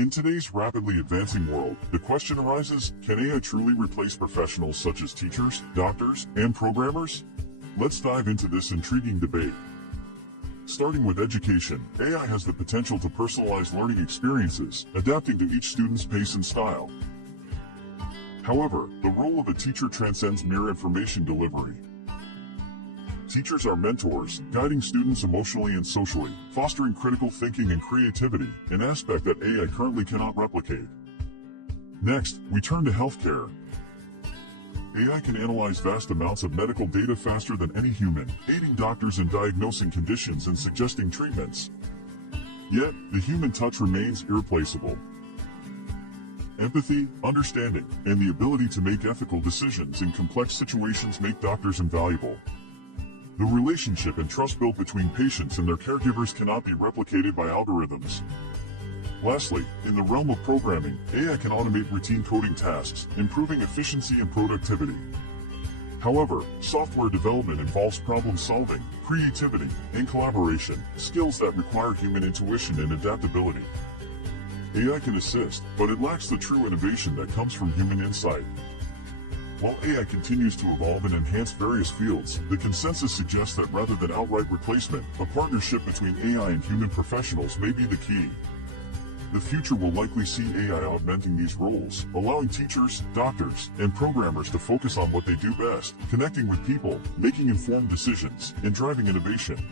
In today's rapidly advancing world, the question arises, can AI truly replace professionals such as teachers, doctors, and programmers? Let's dive into this intriguing debate. Starting with education, AI has the potential to personalize learning experiences, adapting to each student's pace and style. However, the role of a teacher transcends mere information delivery. Teachers are mentors, guiding students emotionally and socially, fostering critical thinking and creativity, an aspect that AI currently cannot replicate. Next, we turn to healthcare. AI can analyze vast amounts of medical data faster than any human, aiding doctors in diagnosing conditions and suggesting treatments. Yet, the human touch remains irreplaceable. Empathy, understanding, and the ability to make ethical decisions in complex situations make doctors invaluable. The relationship and trust built between patients and their caregivers cannot be replicated by algorithms. Lastly, in the realm of programming, AI can automate routine coding tasks, improving efficiency and productivity. However, software development involves problem solving, creativity, and collaboration, skills that require human intuition and adaptability. AI can assist, but it lacks the true innovation that comes from human insight. While AI continues to evolve and enhance various fields, the consensus suggests that rather than outright replacement, a partnership between AI and human professionals may be the key. The future will likely see AI augmenting these roles, allowing teachers, doctors, and programmers to focus on what they do best, connecting with people, making informed decisions, and driving innovation.